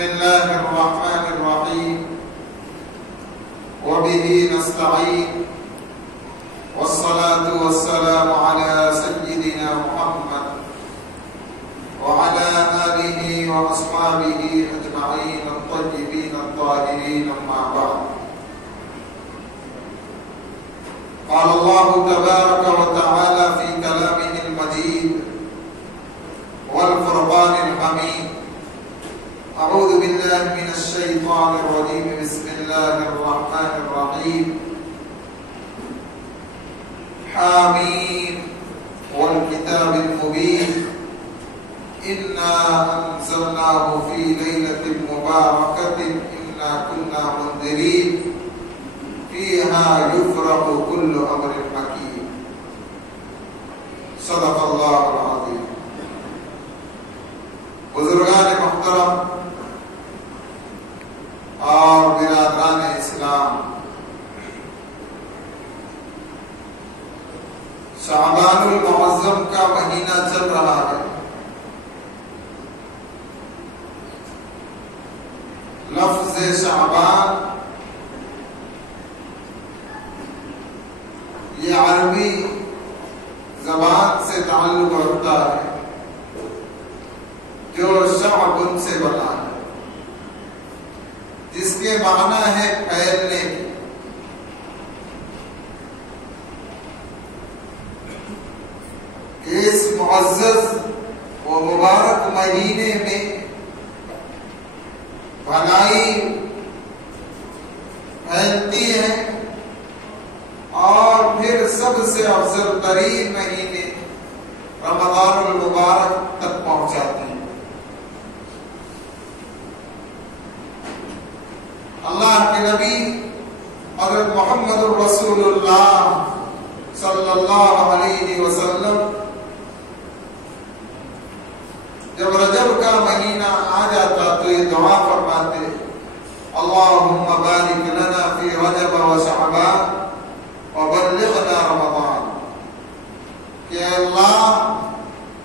الله الرحمن الرحيم وبه نستعين والصلاة والسلام على سيدنا محمد وعلى آله وأصحابه أجمعين الطيبين الطاهرين أما بعد. قال الله تبارك وتعالى في كلامه المجيد والفرقان الحميد: أعوذ بالله من الشيطان الرجيم. بسم الله الرحمن الرحيم. حاميم والكتاب المبين إنا أنزلناه في ليلة مباركة إنا كنا منذرين فيها يفرق كل أمر حكيم. صدق الله العظيم. بزرگان محترم اور برادران اسلام، شعبان المعظم کا مہینہ چل رہا ہے. لفظ شعبان یہ عربی زبان سے تعلق رکھتا ہے جو شعب سے بنا ہے، جس کے معنی ہے پھیلنے کی. اس معزز و مبارک مہینے میں بھلائی پھیلتی ہے اور پھر سب سے افضل ترین مہینے رمضان المبارک تک پہنچاتی ہے. اللہ کے نبی حضرت محمد رسول اللہ صلی اللہ علیہ وسلم جب رجب کا مہینہ آ جاتا تو یہ دعا فرماتے: اللہم بارک لنا فی رجب و شعبان وبلغنا رمضان. کہ اللہ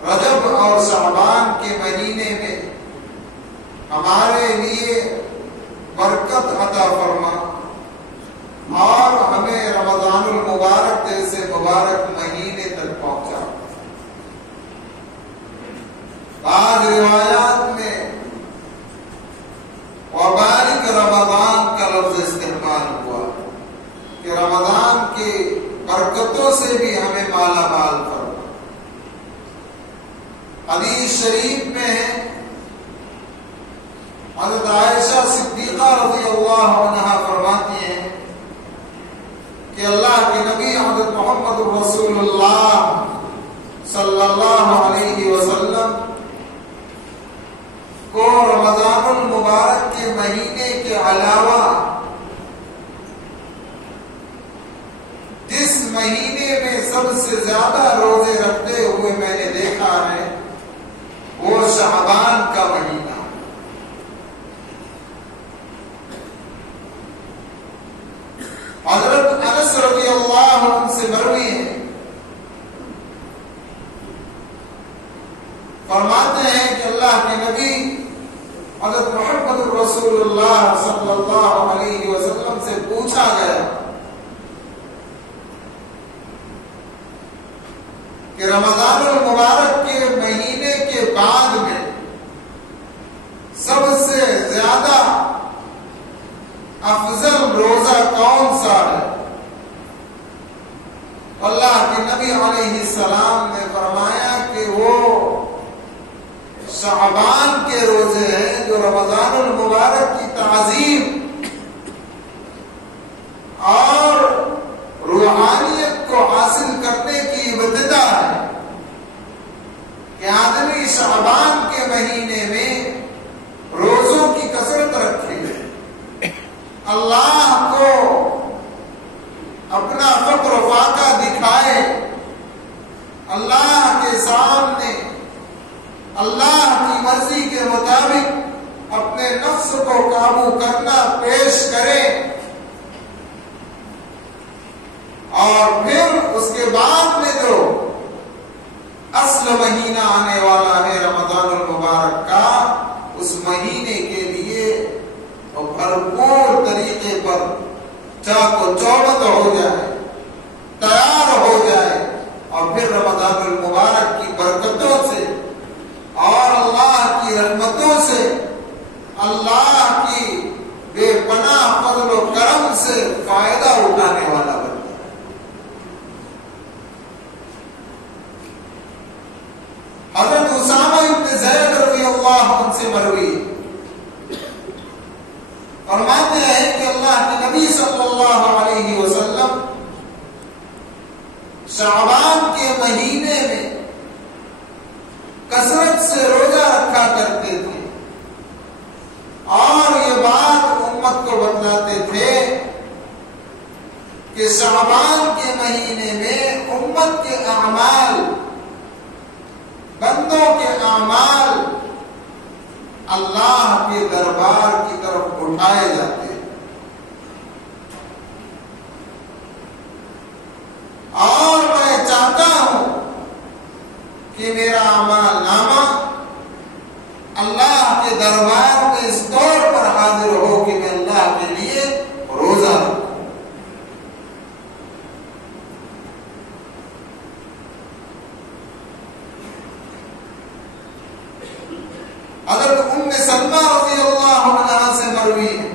رجب اور شعبان کے مہینے میں ہمارے لیے برکت عطا فرما اور ہمیں رمضان المبارک جیسے مبارک مہینے تک پہنچا. بعض روایات میں وبارک رمضان کا لفظ استعمال ہوا کہ رمضان کی برکتوں سے بھی ہمیں مالا مال فرما. حدیث شریف میں ہے، حضرت عائشہ صدیقہ رضی اللہ عنہا فرماتی ہیں کہ اللہ کے نبی حضرت محمد رسول اللہ صلی اللہ علیہ وسلم کو رمضان المبارک کے مہینے کے علاوہ جس مہینے میں سب سے زیادہ روزے رکھتے ہوئے میں نے دیکھا ہے وہ شعبان کا مہینہ. حضرت انس رضی اللہ عنہ سے مروی ہے، فرماتے ہیں کہ اللہ کے نبی حضرت محمد رسول اللہ صلی اللہ علیہ وسلم سے پوچھا گیا کہ رمضان المبارک کے مہینے کے بعد میں سب سے زیادہ افضل روزہ کون سا ہے؟ اللہ کے نبی علیہ السلام نے فرمایا کہ وہ شعبان کے روزے ہیں جو رمضان المبارک کی تعظیم اور روحانیت کو حاصل کرنے کی ابتدا ہے کہ آدمی شعبان کے مہینے میں روزوں کی کثرت رکھے، اللہ کو اپنا فقر و فاقہ دکھائے، اللہ کے سامنے اللہ کی مرضی کے مطابق اپنے نفس کو قابو کرنا پیش کرے، اور پھر اس کے بعد میں جو اصل مہینہ آنے والا ہے رمضان المبارک کا، اس مہینے کے لیے چاق و چوبند ہو جائے، تیار ہو جائے، اور پھر رمضان المبارک کی برکتوں سے اور اللہ کی رحمتوں سے، اللہ کی بے پناہ فضل و کرم سے فائدہ اٹھانے والا بنتا ہے۔ حضرت اسامہ بن زید رضی اللہ عنہ سے مروی فرماتے ہیں کہ اللہ کے نبی صلی اللہ علیہ وسلم شعبان کے مہینے میں کثرت سے روزہ رکھا کرتے تھے، اور یہ بات امت کو بتلاتے تھے کہ شعبان کے مہینے میں امت کے اعمال، بندوں کے اعمال اللہ کے دربار کی طرف اٹھائے جاتے ہیں، اور میں چاہتا ہوں کہ میرا اعمال نامہ اللہ کے دربار میں اس طور پر حاضر ہو کہ میں اللہ کے لیے روزہ رکھوں۔ حضرت ام سلمہ رضی اللہ عنہا سے مروی ہے،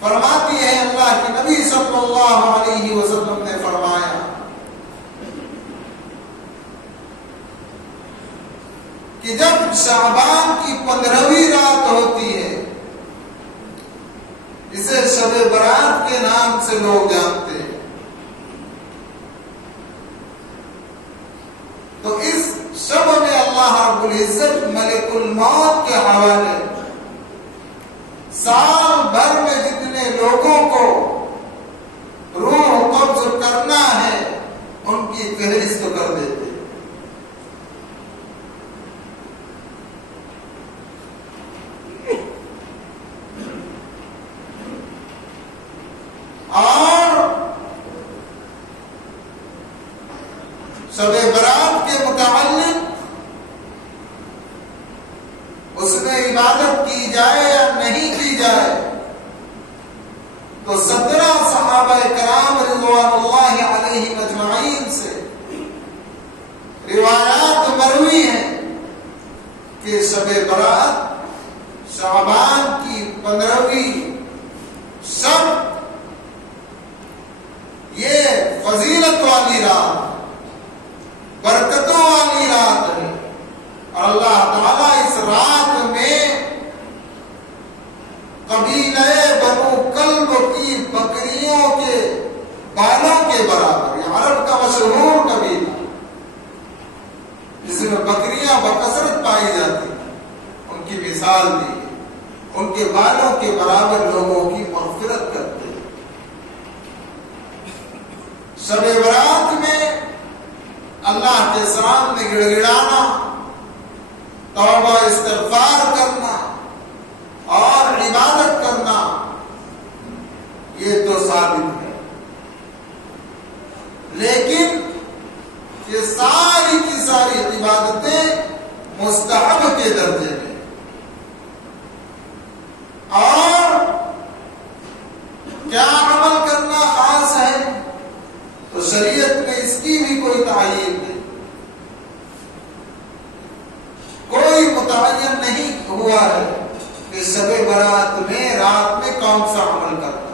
فرماتی ہے اللہ کے نبی صلی اللہ علیہ وسلم نے فرمایا کہ جب شعبان کی 15ویں رات ہوتی ہے، اسے شب برات کے نام سے لوگ جانتے ہیں، تو اس شب میں اللہ رب العزت ملک الموت کے حوالے سال بھر میں جتنے لوگوں کو روح قبض کرنا ہے ان کی فہرست کر دیتے ہیں۔ اور شب برات کے متعلق اس میں عبادت کی جائے یا نہیں کی جائے تو 17 صحابہ کرام رضوان اللہ علیہم اجمعین سے روایات مروی ہیں کہ شب برات شعبان کی 15ویں شب یہ فضیلت والی رات، برکتوں والی رات ہے، اور اللہ تعالیٰ اس رات میں قبیلہ بنو کلب کی بکریوں کے بالوں کے برابر، یہ عرب کا مشہور قبیلہ جس میں بکریاں بکثرت پائی جاتی ہیں، ان کی مثال دی ہے، ان کے بالوں کے برابر لوگوں کی مغفرت کرتے ہیں۔ شب برات میں اللہ کے سامنے گڑ گڑانا، توبہ استغفار کرنا اور عبادت کرنا، یہ تو ثابت ہے، لیکن یہ ساری کی ساری عبادتیں مستحب کے درجے میں، اور کیا عمل کرنا خاص ہے تو شریعت میں اس کی بھی کوئی تعین نہیں، کوئی متعین نہیں ہوا ہے کہ شب برات میں رات میں کون سا عمل کرنا۔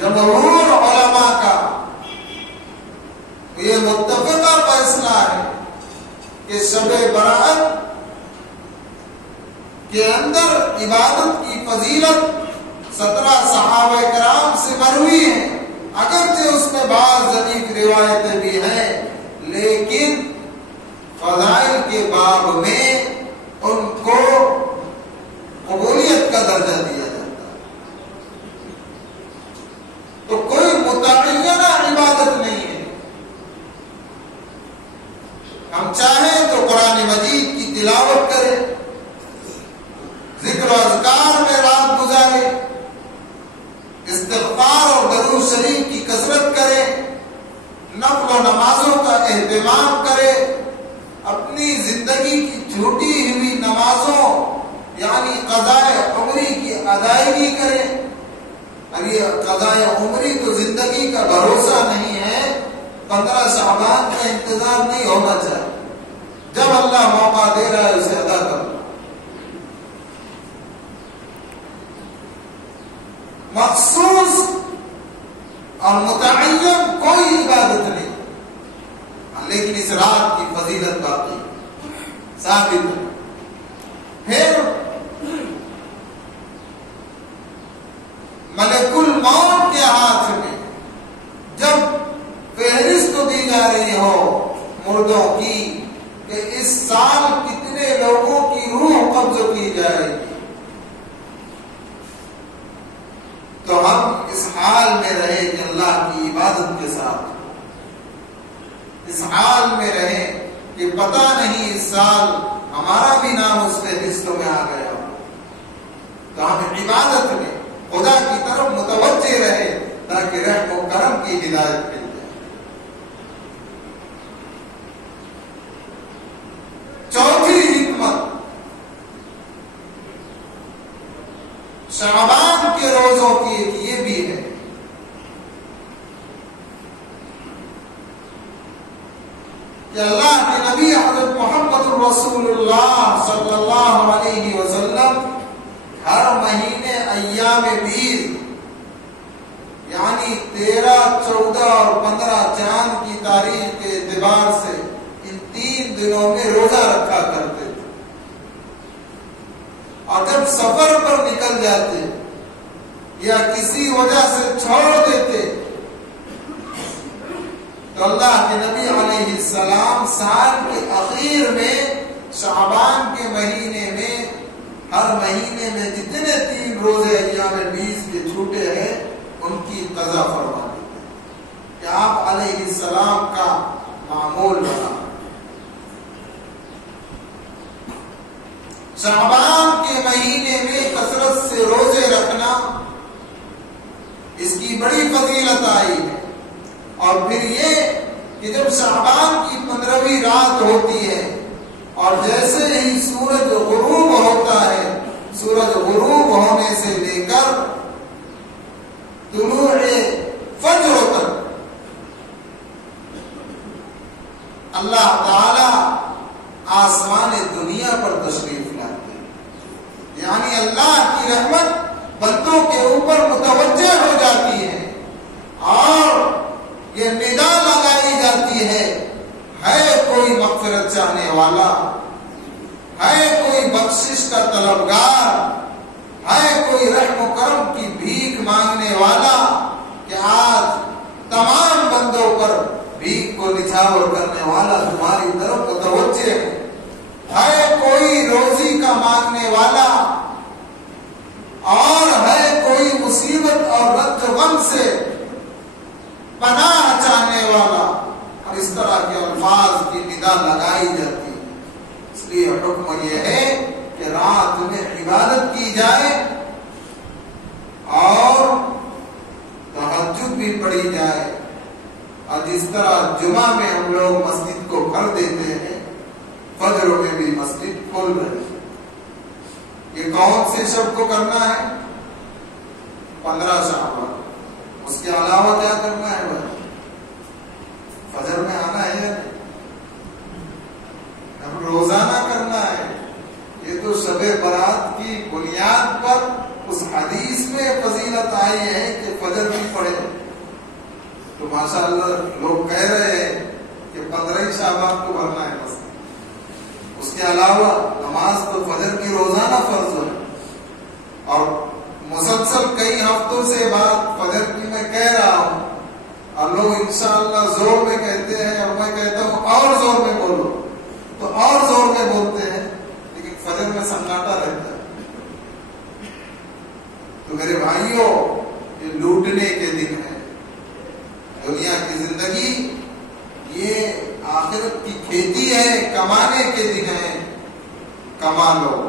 جمہور علماء کا یہ متفقہ فیصلہ ہے کہ شب برات کے اندر عبادت کی فضیلت 17 صحابہ کرام سے مروی ہے، اگرچہ اس میں بعض ضعیف روایتیں بھی ہیں، لیکن فضائل کے باب میں ان کو قبولیت کا درجہ دیا جاتا ہے۔ تو کوئی متعینہ عبادت نہیں ہے، ہم چاہیں تو قرآن مجید کی تلاوت کریں، ذکر و اذکار میں رات گزارے، استغفار اور درود شریف کی کثرت کرے، نفل و نمازوں کا اہتمام کرے، اپنی زندگی کی چھوٹی ہوئی نمازوں یعنی قضائے عمری کی ادائیگی کریں. اب یہ قضائے عمری تو زندگی کا بھروسہ نہیں ہے. 15 شعبان کا انتظار نہیں ہونا چاہیے. جب اللہ موقع دے رہا ہے اسے ادا کرنا. مخصوص اور متعین کوئی عبادت نہیں، لیکن اس رات کی فضیلت باقی ثابت ہے. پھر ملک الموت کے ہاتھ میں جب فہرست دی جا رہی ہو مردوں کی کہ اس سال کتنے لوگوں کی روح قبض کی جائے گی، تو ہم اس حال میں رہے کہ اللہ کی عبادت کے ساتھ، اس حال میں رہے کہ پتہ نہیں اس سال ہمارا بھی نام اس فہرستوں میں آ گیا ہو. تو ہم عبادت میں خدا کی طرف متوجہ رہے تاکہ رحم و کرم کی ہدایت مل جائے. چوتھی حکمت شعبان کے روزوں کی ایک یہ بھی ہے کہ اللہ کے نبی حضرت محمد رسول اللہ صلی اللہ علیہ وسلم ہر مہینے ایام بیض یعنی 13، 14 اور 15 چاند کی تاریخ کے اعتبار سے ان 3 دنوں میں روزہ رکھا کرتے تھے. اور جب سفر پر نکل جاتے یا کسی وجہ سے چھوڑ دیتے تو اللہ کے نبی علیہ السلام سال کے اخیر میں شعبان کے مہینے میں ہر مہینے میں جتنے 3 روزے ایام بیض کے چھوٹے ہیں ان کی قضا فرما دیتے کہ آپ علیہ السلام کا معمول بنا. شعبان کے مہینے میں کثرت سے روزے رکھنا اس کی بڑی فضیلت آئی ہے. اور پھر یہ کہ جب شعبان کی 15ویں رات ہوتی ہے اور جیسے ہی سورج غروب ہوتا ہے، سورج غروب ہونے سے لے کر طلوع فجر تک اللہ تعالی آسمان دنیا پر تشریف لاتے ہیں. یعنی اللہ کی رحمت بندوں کے اوپر متوجہ ہو جاتی ہے اور یہ ندا لگائی جاتی ہے کوئی مغفرت چاہنے والا، ہے کوئی بخشش کا طلبگار، ہے کوئی رحم و کرم کی بھیک مانگنے والا کہ آج تمام بندوں پر بھیک کو نچھاور کرنے والا تمہاری طرف متوجہ ہے کوئی روزی کا مانگنے والا، اور ہے کوئی مصیبت اور رنج و غم سے پناہ چاہنے والا. اور اس طرح کے الفاظ کی ندا لگائی جاتی ہے. اس لیے حکم یہ ہے کہ رات میں عبادت کی جائے اور تہجد بھی پڑھی جائے. اور جس طرح جمعہ میں ہم لوگ مسجد کو بھر دیتے ہیں، فجر میں بھی مسجد کھول رہے. یہ کون سے شب کو کرنا ہے؟ 15 شعبان. اس کے علاوہ کیا کرنا ہے بھائی؟ فجر میں آنا ہے یا نہیں؟ اب روزانہ کرنا ہے. یہ تو شب برات کی بنیاد پر اس حدیث میں فضیلت آئی ہے کہ فجر بھی پڑھے. تو ماشاءاللہ لوگ کہہ رہے ہیں کہ 15 شعبان کو بھرنا ہے بس. اس کے علاوہ نماز تو فجر کی روزانہ فرض ہے. اور مسلسل کئی ہفتوں سے بات فجر کی میں کہہ رہا ہوں اور لوگ انشاءاللہ زور میں کہتے ہیں اور میں کہتا ہوں اور زور میں بولو تو اور زور میں بولتے ہیں، لیکن فجر میں سناٹا رہتا ہے. تو میرے بھائیوں، یہ لوٹنے کے دن ہے. دنیا کی زندگی یہ آخرت کی کھیتی ہے، کمانے کے دن ہے. کما لو،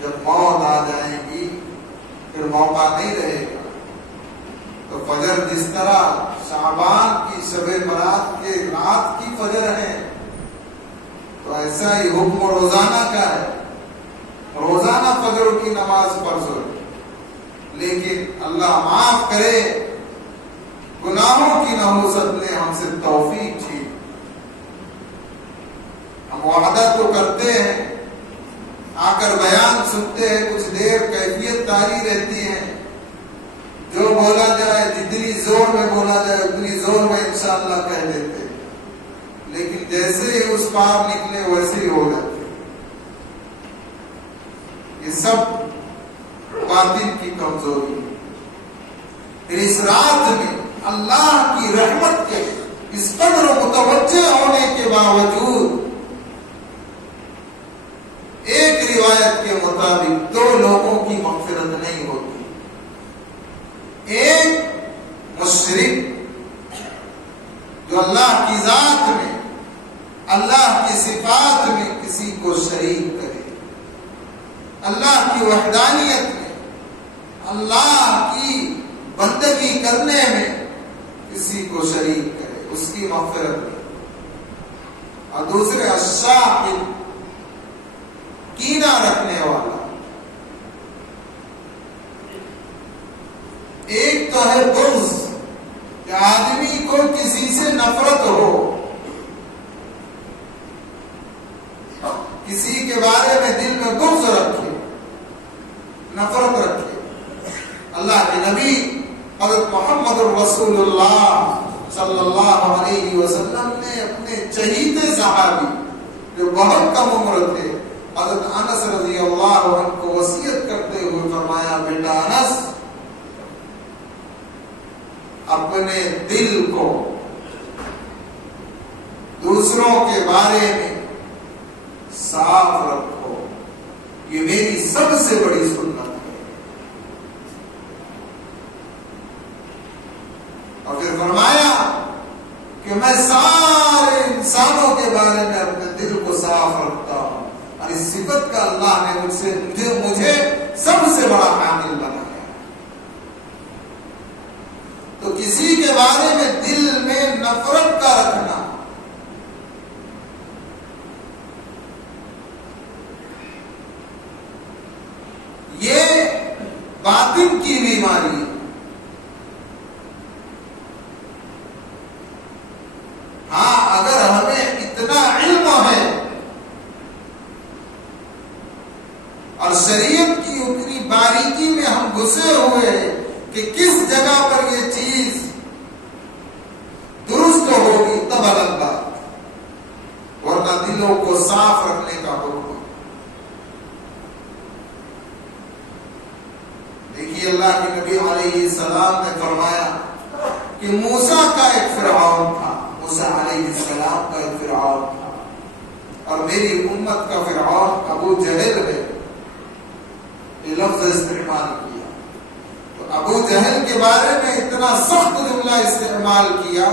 جب موت آ جائے گی پھر موقع نہیں رہے گا. تو فجر جس طرح شعبان کی شب برات کے رات کی فجر ہے، تو ایسا ہی حکم روزانہ کا ہے. روزانہ فجر کی نماز فرض ہو، لیکن اللہ معاف کرے گناہوں کی نحوست نے ہم سے توفیق چھین۔ ہم وعدہ تو کرتے ہیں، آ کر بیان سنتے ہیں، کچھ دیر کیفیت طاری رہتی ہے، جو بولا جائے جتنی زور میں بولا جائے اتنی زور میں انشاءاللہ کہہ دیتے ہیں، لیکن جیسے ہی اس پار نکلے ویسے ہی ہو جاتے۔ یہ سب باطن کی کمزوری ہے۔ پھر اس رات میں اللہ کی رحمت کے اس قدر متوجہ ہونے کے باوجود ایک روایت کے مطابق 2 لوگوں کی مغفرت نہیں ہوتی۔ ایک مشرک جو اللہ کی ذات میں، اللہ کی صفات میں کسی کو شریک کرے، اللہ کی وحدانیت میں، اللہ کی بندگی کرنے میں کسی کو شریک کرے، اس کی مغفرت نہیں۔ اور دوسرے الشاحن، کینہ رکھنے والا۔ ایک تو ہے بغض، کہ آدمی کو کسی سے نفرت ہو، کسی کے بارے میں دل میں بغض رکھے، نفرت رکھے۔ اللہ کے نبی حضرت محمد رسول اللہ صلی اللہ علیہ وسلم نے اپنے چہیتے صحابی جو بہت کم عمر تھے، حضرت انس رضی اللہ عنہ کو وصیت کرتے ہوئے فرمایا، بیٹا انس، اپنے دل کو دوسروں کے بارے میں صاف رکھو، یہ میری سب سے بڑی سنت ہے۔ اور پھر فرمایا کہ میں سارے انسانوں کے بارے میں اپنے دل کو صاف رکھتا ہوں، اور اس صفت کا اللہ نے مجھے سب سے بڑا حامل بنایا۔ تو کسی کے بارے میں دل میں نفرت کا رکھنا، یہ باطن کی بیماری ہے۔ ہاں، اگر ہمیں اتنا علم ہے اور شریعت کی اتنی باریکی میں ہم گھسے ہوئے ہیں کہ کس جگہ پر یہ چیز درست ہوگی تب الگ بات، ورنہ دلوں کو صاف رکھنے کا حکم۔ دیکھیے اللہ کے نبی علیہ السلام نے فرمایا کہ موسیٰ کا ایک فرعون تھا، موسیٰ علیہ السلام کا ایک فرعون تھا، اور میری امت کا فرعون ابو جہل ہے، یہ لفظ استعمال کیا۔ تو ابو جہل کے بارے میں اتنا سخت جملہ استعمال کیا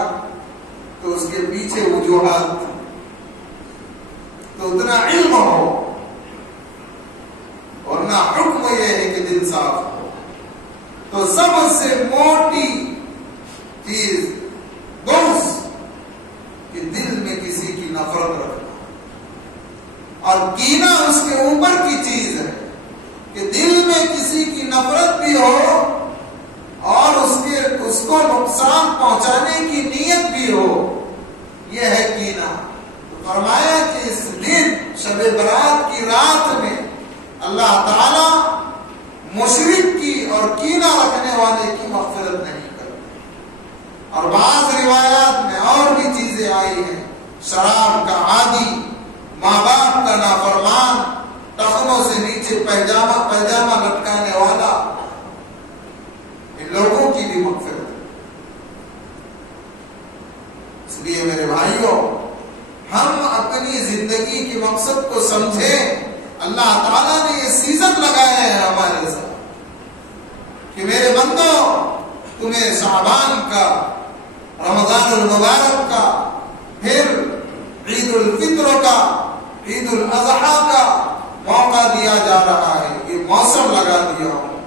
تو اس کے پیچھے وجوہات تھی۔ تو اتنا علم ہو، ورنہ حکم یہ ہے کہ دل صاف ہو۔ تو سب سے موٹی چیز بغض، کہ دل میں کسی کی نفرت رکھنا، اور کینہ اس کے اوپر کی چیز ہے کہ دل میں کسی کی نفرت بھی ہو اور اس کو نقصان پہنچانے کی نیت بھی ہو، یہ ہے کینہ۔ تو فرمایا کہ اس دن شب برات کی رات میں اللہ تعالی مشرک کی اور کینہ رکھنے والے کی مغفرت نہیں کرتے۔ اور بعض روایات میں اور بھی چیزیں آئی ہیں، شراب کا عادی، ماں باپ کا نافرمان، ٹخنوں سے نیچے پیجامہ لٹکانے والا، ان لوگوں کی بھی مغفرت ہے۔ اس لیے میرے بھائیوں، ہم اپنی زندگی کے مقصد کو سمجھیں۔ اللہ تعالیٰ نے یہ سیزن لگایا ہے ہمارے ساتھ کہ میرے بندوں، تمہیں شعبان کا، رمضان المبارک کا، پھر عید الفطر کا، عید الاضحیٰ کا موقع دیا جا رہا ہے، یہ موسم لگا دیا ہوں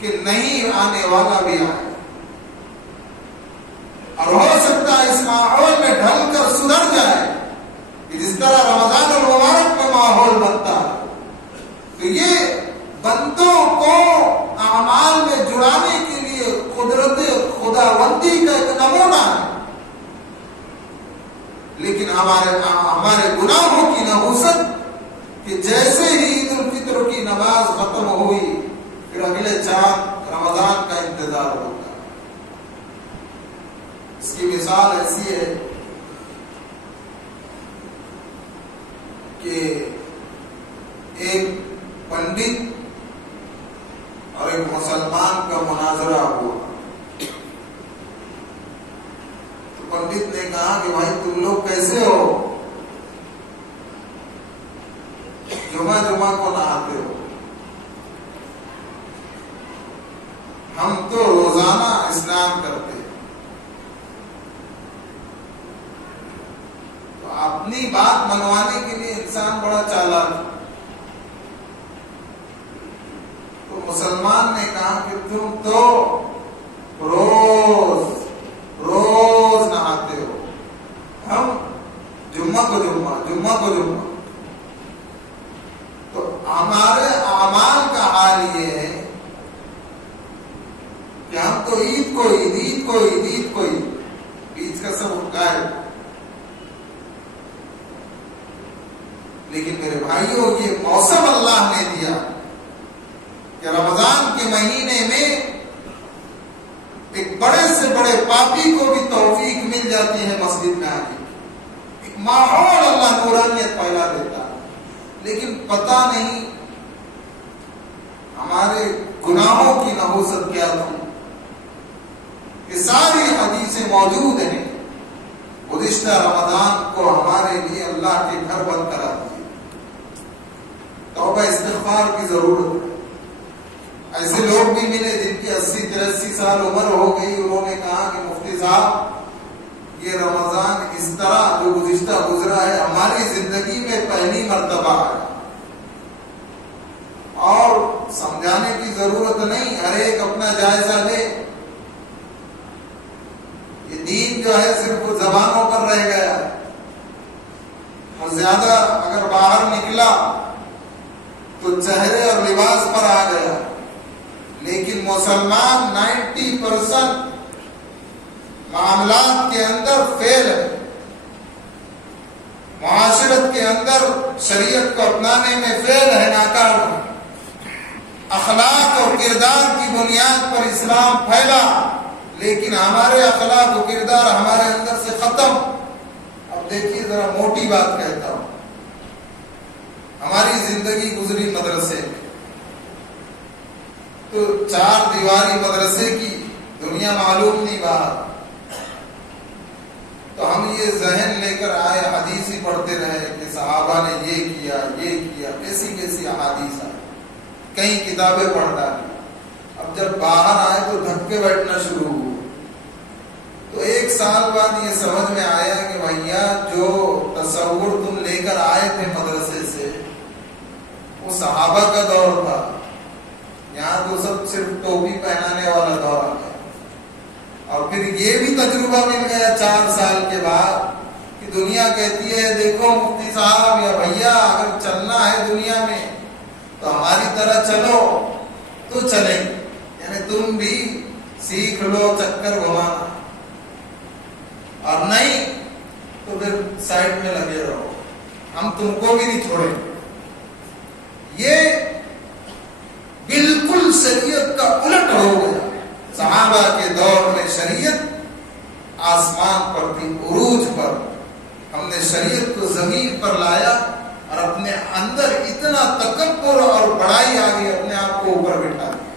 کہ نہیں آنے والا بھی آئے، اور ہو سکتا ہے اس ماحول میں ڈھل کر سدھر جائے کہ جس طرح رمضان المبارک میں ماحول بنتا ہے، تو یہ لیکن ہمارے گناہوں کی نحوست کہ جیسے ہی عید الفطر کی نماز ختم ہوئی پھر اگلے چاند رمضان کا انتظار ہوتا ہے۔ اس کی مثال ایسی ہے کہ ایک پنڈت اور ایک مسلمان کا مناظرہ ہوا، تو پنڈت نے کہا کہ بھائی تم لوگ کیسے ہو، جمعہ کو نہاتے ہو، ہم تو روزانہ اسنان کرتے ہیں۔ تو اپنی بات منوانے کے لیے انسان بڑا چالاک ہے۔ تو مسلمان نے کہا کہ تم تو روز نہاتے ہو، ہم جمعہ کو جمعہ۔ تو ہمارے اعمال کا حال یہ ہے کہ ہم تو عید کو عید بیچ کا سب غائب۔ لیکن میرے بھائیوں یہ موسم اللہ نے دیا کہ رمضان کے مہینے میں ایک بڑے سے بڑے پاپی کو بھی توفیق مل جاتی ہے مسجد میں آنے کی، ایک ماحول اللہ نورانیت پھیلا دیتا ہے۔ لیکن پتہ نہیں ہمارے گناہوں کی نحوست کیا تھی کہ ساری حدیثیں موجود ہیں، گزشتہ رمضان کو ہمارے لیے اللہ کے گھر بند کرا دیے۔ توبہ استغفار کی ضرورت ہے۔ ایسے لوگ بھی ملے جن کی 80-83 سال عمر ہو گئی، انہوں نے کہا کہ مفتی صاحب یہ رمضان اس طرح جو گزشتہ گزرا ہے ہماری زندگی میں پہلی مرتبہ ہے، اور سمجھانے کی ضرورت نہیں، ہر ایک اپنا جائزہ لے۔ یہ دین جو ہے صرف زبانوں پر رہ گیا، اور زیادہ اگر باہر نکلا تو چہرے اور لباس پر آ گیا۔ لیکن مسلمان 90% معاملات کے اندر فیل ہے، معاشرت کے اندر شریعت کو اپنانے میں فیل ہے، ناکام ہے۔ اخلاق اور کردار کی بنیاد پر اسلام پھیلا، لیکن ہمارے اخلاق و کردار ہمارے اندر سے ختم۔ اب دیکھیے ذرا موٹی بات کہتا ہوں، ہماری زندگی گزری مدرسے میں، تو 4 دیواری مدرسے کی دنیا معلوم نہیں باہر، تو ہم یہ ذہن لے کر آئے، حدیث ہی پڑھتے رہے کہ صحابہ نے یہ کیا کیسی احادیث آئی، کئی کتابیں پڑھ ڈالی۔ اب جب باہر آئے تو ڈھک کے بیٹھنا شروع ہوا، تو 1 سال بعد یہ سمجھ میں آیا کہ بھیا جو تصور تم لے کر آئے تھے مدرسے سے وہ صحابہ کا دور تھا، یہاں تو سب صرف ٹوپی پہنانے والا دور آ گیا۔ اور پھر یہ بھی تجربہ مل گیا 4 سال کے بعد کہ دنیا کہتی ہے دیکھو مفتی صاحب یا بھیا اگر چلنا ہے دنیا میں تو ہماری طرح چلو تو چلیں، یعنی تم بھی سیکھ لو چکر گھمانا، اور نہیں تو پھر سائڈ میں لگے رہو، ہم تم کو بھی نہیں چھوڑیں۔ یہ بالکل شریعت کا الٹ ہو گیا۔ صحابہ کے دور میں شریعت آسمان پر تھی، عروج پر، ہم نے شریعت کو زمین پر لایا اور اپنے اندر اتنا تکبر اور بڑائی آ گئی، اپنے آپ کو اوپر بٹھا دیا۔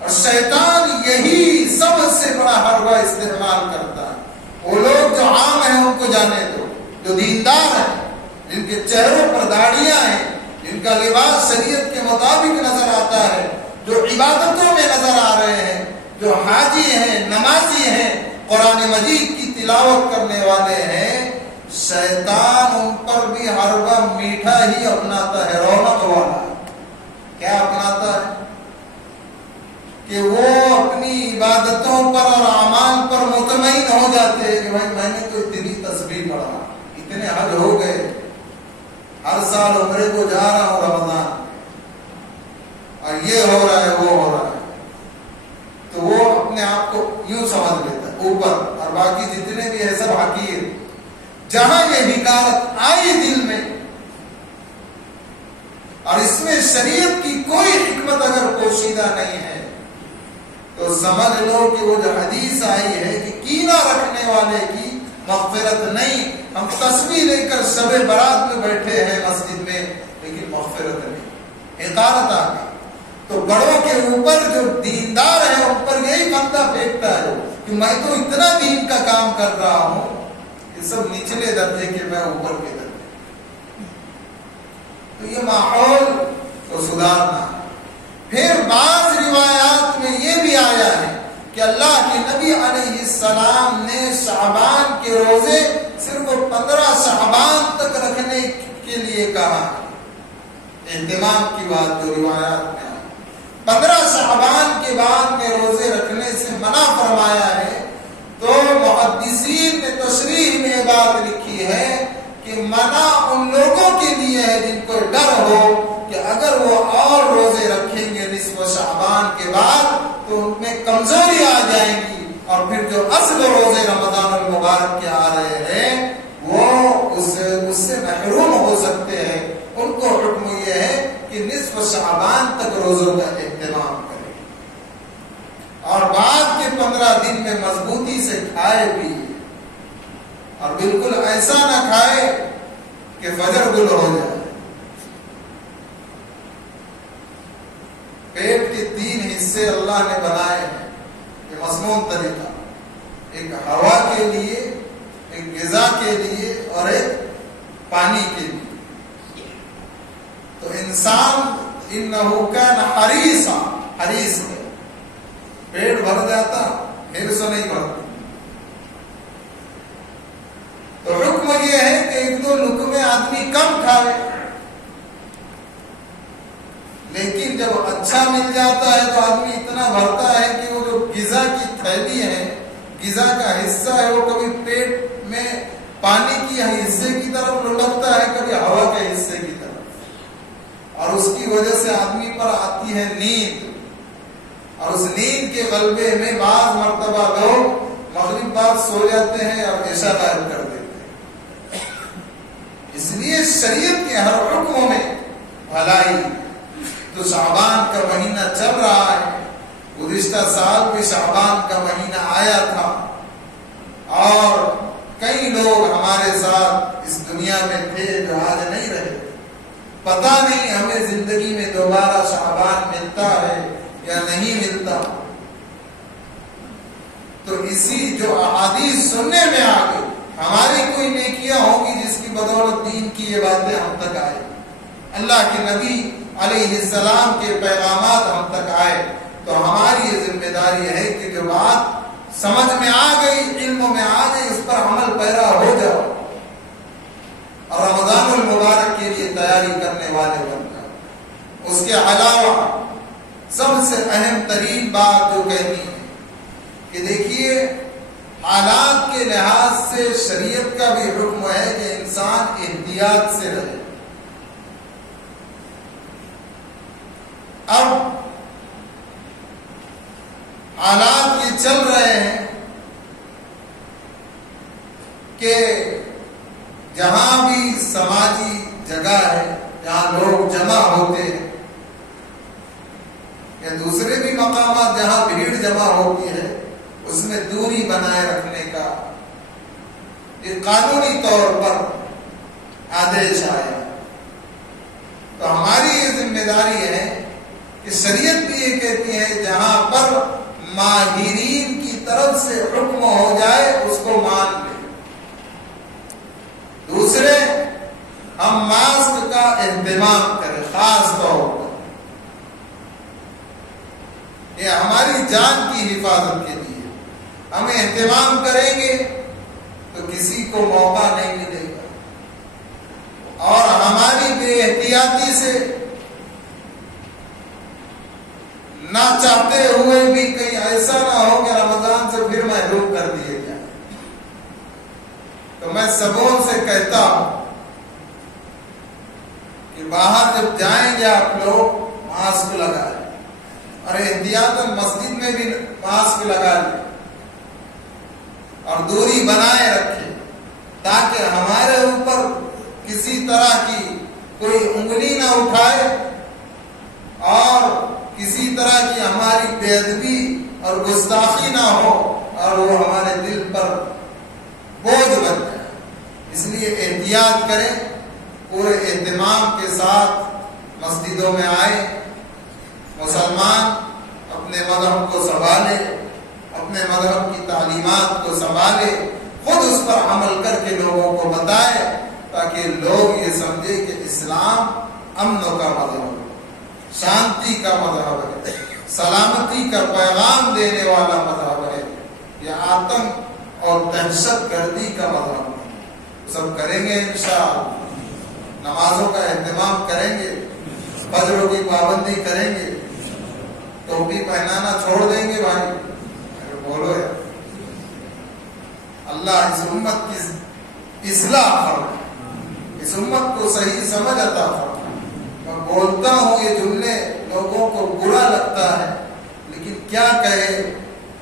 اور شیطان یہی سب سے بڑا حربہ استعمال کرتا ہے۔ وہ لوگ جو عام ہیں ان کو جانے دو، جو دیندار ہیں، جن کے چہروں پر داڑیاں ہیں، جن کا لباس شریعت کے مطابق نظر آتا ہے، جو عبادتوں میں نظر آ رہے ہیں، جو حاجی ہیں، نمازی ہیں، قرآن مجید کی تلاوت کرنے والے ہیں، شیطان ان پر بھی حربہ میٹھا ہی اپناتا ہے، رونق والا۔ کیا اپناتا ہے؟ کہ وہ اپنی عبادتوں پر اور اعمال پر مطمئن ہو جاتے ہیں کہ بھائی میں نے تو اتنی تسبیح پڑھا، اتنے حج ہو گئے، ہر سال عمرے کو جا رہا ہوں رمضان، اور یہ ہو رہا ہے وہ ہو رہا ہے، تو وہ اپنے آپ کو یوں سمجھ لیتا ہے اوپر، اور باقی جتنے بھی ہے سب حقیر۔ جہاں یہ حکارت آئی دل میں اور اس میں شریعت کی کوئی حکمت اگر پوشیدہ نہیں ہے تو سمجھ لو کہ وہ جو حدیث آئی ہے کہ کینہ رکھنے والے کی مغفرت نہیں. ہم تسبیح لے کر شب برات میں بیٹھے ہیں مسجد میں لیکن مغفرت نہیں, حقارت آ گئی. تو بڑوں کے اوپر جو دیندار ہے ان پر یہی بندہ پھینکتا ہے کہ میں تو اتنا دین کا کام کر رہا ہوں, یہ سب نچلے درجے کے, میں اوپر کے درجے. تو یہ ماحول کو سدھارنا. پھر بعض روایات میں یہ بھی آیا ہے کہ اللہ کے نبی علیہ السلام نے شعبان کے روزے صرف 15 شعبان تک رکھنے کے لیے کہا. اہتمام کی بات جو روایات میں آئی, 15 شعبان کے بعد میں روزے رکھنے سے منع فرمایا ہے. تو محدثین نے تشریح میں یہ بات لکھی ہے کہ منع ان لوگوں کے لیے ہے جن کو ڈر ہو کہ اگر وہ اور روزے رکھیں گے نصف شعبان کے بعد تو ان میں کمزوری آ جائے گی, اور پھر جو اصل روزے رمضان المبارک کے آ رہے ہیں وہ اس سے محروم ہو سکتے ہیں. ان کو حکم یہ ہے کہ نصف شعبان تک روزوں کا اہتمام کریں اور بعد کے 15 دن میں مضبوطی سے کھائے پیے, اور بالکل ایسا نہ کھائے کہ فجر گل ہو جائے. پیٹ کے 3 حصے اللہ نے بنائے ہیں, یہ مسنون طریقہ, ایک ہوا کے لیے, ایک غذا کے لیے اور ایک پانی کے لیے. تو انسان انہو کان حریصا, حریص ہے, پیٹ بھر جاتا, حرص نہیں بھرتا. تو حکم یہ ہے کہ 1-2 لقمے آدمی کم کھائے, لیکن جب اچھا مل جاتا ہے تو آدمی اتنا بھرتا ہے کہ وہ جو غذا کی تھیلی ہے, غذا کا حصہ ہے, وہ کبھی پیٹ میں پانی کی حصے کی طرف لڑکتا ہے, کبھی ہوا کے حصے کی طرف, اور اس کی وجہ سے آدمی پر آتی ہے نیند, اور اس نیند کے غلبے میں بعض مرتبہ لوگ مغرب بعد سو جاتے ہیں اور عشاء غائب کر دیتے ہیں. اس لیے شریعت کے ہر حکم میں بھلائی. تو شعبان کا مہینہ چل رہا ہے, گزشتہ سال بھی شعبان کا مہینہ آیا تھا, اور کئی لوگ ہمارے ساتھ اس دنیا میں تھے جو آج نہیں رہے. پتہ نہیں ہمیں زندگی میں دوبارہ شعبان ملتا ہے یا نہیں ملتا. تو اسی جو احادیث سننے میں آ گئی, ہماری کوئی نیکیاں ہوں گی جس کی بدولت دین کی یہ باتیں ہم تک آئے, اللہ کے نبی علیہ السلام کے پیغامات ہم تک آئے. تو ہماری یہ ذمہ داری ہے کہ جو بات سمجھ میں آ گئی, علم میں آ گئی, اس پر عمل پیرا ہو جاؤ اور رمضان المبارک کے لیے تیاری کرنے والے بن جاؤ. اس کے علاوہ سب سے اہم ترین بات جو کہنی ہے کہ دیکھیے, حالات کے لحاظ سے شریعت کا بھی حکم ہے کہ انسان احتیاط سے رہے. اب حالات یہ چل رہے ہیں کہ جہاں بھی سماجی جگہ ہے, جہاں لوگ جمع ہوتے ہیں, یا دوسرے بھی مقامات جہاں بھیڑ جمع ہوتی ہے, اس میں دوری بنائے رکھنے کا یہ قانونی طور پر آدیش آیا. تو ہماری یہ ذمہ داری ہے کہ شریعت بھی یہ کہتی ہے جہاں پر ماہرین کی طرف سے حکم ہو جائے اس کو مان لیں. دوسرے, ہم ماسک کا اہتمام کریں خاص طور پر, یہ ہماری جان کی حفاظت کے لیے. ہم اہتمام کریں گے تو کسی کو موقع نہیں ملے گا, اور ہماری بے احتیاطی سے نہ چاہتے ہوئے بھی کہیں ایسا نہ ہو کہ رمضان سے پھر محروم کر دیے جائیں. تو میں سبوں سے کہتا ہوں کہ باہر جب جائیں گے آپ لوگ ماسک لگائیں, اور احتیاطاً مسجد میں بھی ماسک لگا لیں اور دوری بنائے رکھیں تاکہ ہمارے اوپر کسی طرح کی کوئی انگلی نہ اٹھائے اور کسی طرح کی ہماری بے ادبی اور گستاخی نہ ہو اور وہ ہمارے دل پر بوجھ بن جائے۔ اس لیے احتیاط کریں، پورے اہتمام کے ساتھ مسجدوں میں آئے، مسلمان اپنے مذہب کو سنبھالے، اپنے مذہب کی تعلیمات کو سنبھالے، خود اس پر عمل کر کے لوگوں کو بتائے تاکہ لوگ یہ سمجھے کہ اسلام امن کا مذہب ہے، شانتی کا مذہب ہے، سلامتی کا پیغام دینے والا مذہب ہے، یہ آتنک اور دہشت گردی کا مذہب ہے۔ سب کریں گے انشاءاللہ، نمازوں کا اہتمام کریں گے، فجر کی پابندی کریں گے، ٹوپی پہنانا چھوڑ دیں گے بھائی، بولو یار، اللہ اس امت کی اصلاح فرمائے، اس امت کو صحیح سمجھ عطا فرمائے۔ میں بولتا ہوں یہ جملے لوگوں کو برا لگتا ہے، لیکن کیا کہے،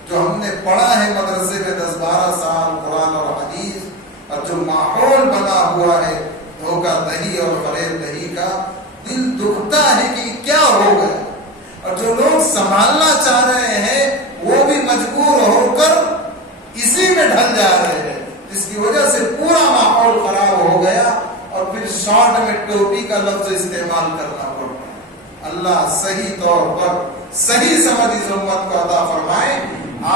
جو ہم نے پڑھا ہے مدرسے میں 10-12 سال قرآن اور حدیث، اور جو ماحول بنا ہوا ہے دھوکہ دہی اور فریب دہی کا، دل دکھتا ہے کہ کیا ہو گیا، اور جو لوگ سنبھالنا چاہ رہے ہیں وہ بھی مجبور ہو کر اسی میں ڈھل جا رہے ہیں، جس کی وجہ سے پورا ماحول خراب ہو گیا اور پھر شارٹ میں ٹوپی کا لفظ استعمال کرنا پڑتا ہے۔ اللہ صحیح طور پر صحیح سمجھ اس امت کو عطا فرمائے۔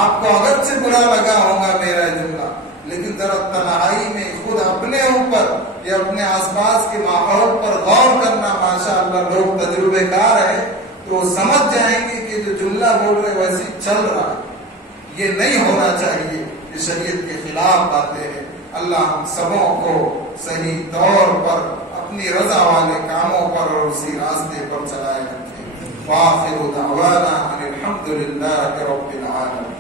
آپ کو اگرچہ برا لگا ہوگا میرا جملہ، لیکن ذرا تنہائی میں خود اپنے اوپر یا اپنے آس پاس کے ماحول پر غور کرنا، ماشاءاللہ لوگ تجربے کار ہیں تو وہ سمجھ جائیں گے کہ جو جملہ بول رہے ویسے چل رہا ہے، یہ نہیں ہونا چاہیے، یہ شریعت کے خلاف باتیں ہیں۔ اللہ ہم سبوں کو صحیح طور پر اپنی رضا والے کاموں پر اور اسی راستے پر چلائے رکھے۔ وآخر دعوانا ان الحمد للہ رب العالمین۔